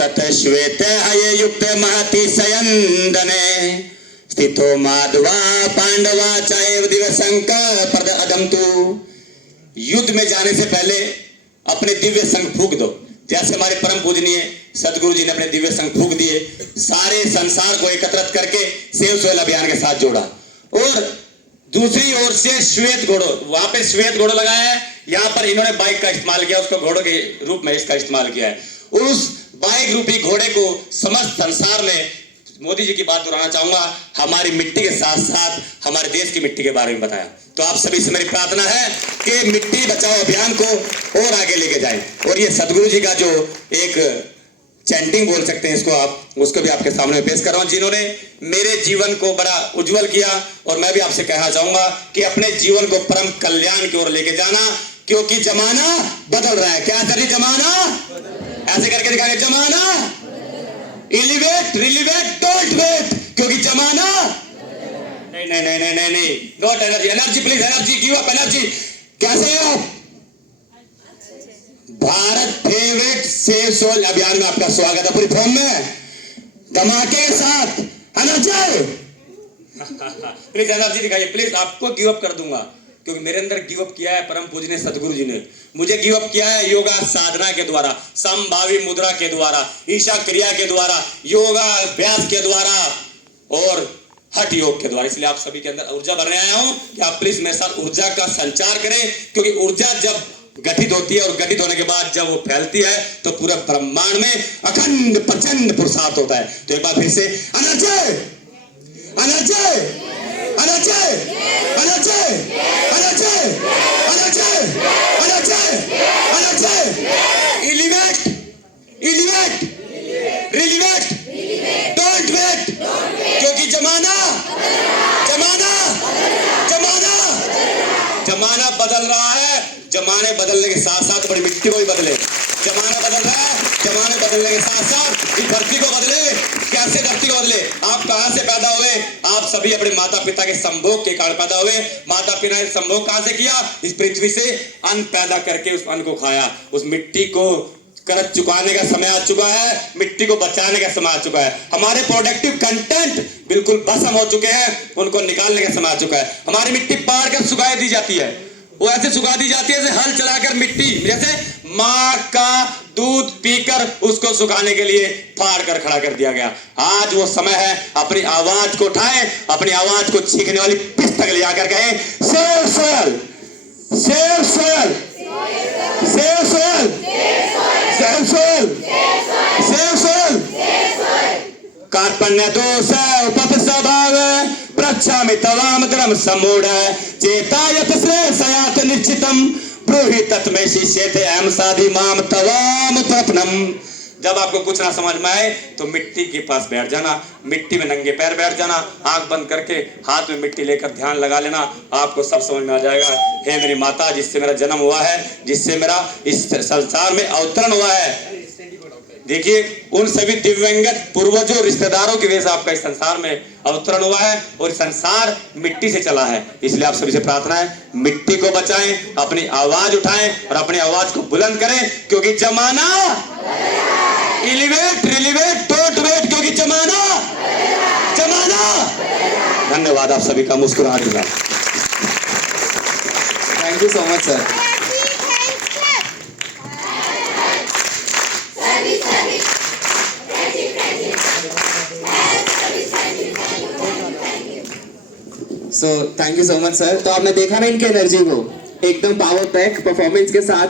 तत श्वेत हये युक्त महति सयंदने स्थितो माधवा पांडवा चाहे दिव्य शंकर पद अदंतु। युद्ध में जाने से पहले अपने दिव्य संग फूंक दो, जैसे हमारे परम पूजनीय सदगुरु जी ने अपने दिव्य संग फूंक दिए, सारे संसार को एकत्रित करके सेव सोयल अभियान के साथ जोड़ा। और दूसरी ओर से श्वेत घोड़ो, वहां पे श्वेत घोड़ो लगाया है, यहाँ पर इन्होंने बाइक का इस्तेमाल किया, उसको घोड़ों के रूप में इसका इस्तेमाल किया है। उस बाइक रूपी घोड़े को समस्त संसार में मोदी जी की बात दोहराना चाहूंगा, हमारी मिट्टी के साथ साथ हमारे देश की मिट्टी के बारे में बताया। तो आप सभी से मेरी प्रार्थना है कि मिट्टी बचाओ अभियान को और आगे लेके जाएं। और ये सदगुरु जी का जो एक चैंटिंग बोल सकते हैं इसको, आप उसको भी आपके सामने पेश कर रहा हूं, जिन्होंने मेरे जीवन को बड़ा उज्जवल किया। और मैं भी आपसे कहना चाहूंगा कि अपने जीवन को परम कल्याण की ओर लेके जाना, क्योंकि जमाना बदल रहा है। क्या करिए, जमाना ऐसे करके दिखाएंगे, जमाना एलिवेट रिलीवेट डोंट वेट, क्योंकि जमाना नहीं नहीं नहीं नहीं नहीं नहीं not energy, energy please, energy give up energy. कैसे हो आप? भारत फेवरेट सेव सोल अभियान में आपका स्वागत है, पूरी फॉर्म में धमाके के साथ एनर्जी प्लीज, एनर्जी दिखाइए प्लीज। आपको गिव अप कर दूंगा, क्योंकि मेरे अंदर गिव अप किया है परम पूजनीय सदगुरु जी ने। मुझे गिव अप किया है योगा साधना के द्वारा, समभावी मुद्रा के द्वारा, ईशा क्रिया के द्वारा, योगा अभ्यास के द्वारा और हठ योग के द्वारा। इसलिए आप सभी के अंदर ऊर्जा भरने आया हूं कि आप प्लीज मेरे साथ ऊर्जा का संचार करें, क्योंकि ऊर्जा जब गठित होती है और गठित होने के बाद जब वो फैलती है तो पूरा ब्रह्मांड में अखंड प्रचंड पुरुषार्थ होता है। तो एक बार फिर से energy energy energy energy energy energy energy energy elevate elevate रिलीवेट डोंट वेट, क्योंकि जमाना जमाना जमाना जमाना बदल रहा है। जमाने बदलने के साथ साथ बड़ी मिट्टी को भी बदले। जमाना बदल रहा है, जमाने बदलने के साथ साथ इस धरती को बदले। कैसे धरती को बदले? आप कहां से पैदा हुए? आप सभी अपने माता पिता के संभोग के कारण पैदा हुए। माता पिता ने संभोग कहां से किया? इस पृथ्वी से अन्न पैदा करके उस अन्न को खाया। उस मिट्टी को कर्ज चुकाने का समय आ चुका है, मिट्टी को बचाने का समय आ चुका है। हमारे प्रोडक्टिव कंटेंट बिल्कुल भस्म हो चुके हैं, उनको निकालने का समय आ चुका है। हमारी मिट्टी पाड़ कर सुखा दी जाती है, वो ऐसे सुखा दी जाती है जैसे हल चलाकर मिट्टी, जैसे मां का दूध पीकर उसको सुखाने के लिए फाड़ कर खड़ा कर दिया गया। आज वो समय है, अपनी आवाज को उठाएं, अपनी आवाज को चीखने वाली पिस्तक ले आकर कहें, save soil save soil save soil save soil save soil कार्पण्य दोष उपत स्वभाव प्रच्छामि तवाम धर्म समूढ़ चेतायत श्रेयसयात निश्चितम ब्रूहि तत्मे शिष्यते अहम साधि माम तवाम प्रपनम। जब आपको कुछ ना समझ में आए तो मिट्टी के पास बैठ जाना, मिट्टी में नंगे पैर बैठ जाना, आंख बंद करके हाथ में मिट्टी लेकर ध्यान लगा लेना, आपको सब समझ में आ जाएगा। हे मेरी माता, जिससे मेरा जन्म हुआ है, जिससे मेरा इस संसार में अवतरण हुआ है, देखिए उन सभी दिव्यंगत पूर्वजों रिश्तेदारों की वजह से आपका इस संसार में अवतरण हुआ है और संसार मिट्टी से चला है। इसलिए आप सभी से प्रार्थना है, मिट्टी को बचाएं, अपनी आवाज उठाएं और अपनी आवाज को बुलंद करें, क्योंकि जमाना एलिवेट रिलीवेट डोंट वेट, क्योंकि जमाना जमाना। धन्यवाद आप सभी का, मुस्कुराहट के साथ। Thank you so much sir. Thank you so much sir. तो आपने देखा ना इनकी एनर्जी को, एकदम पावर पैक परफॉर्मेंस के साथ।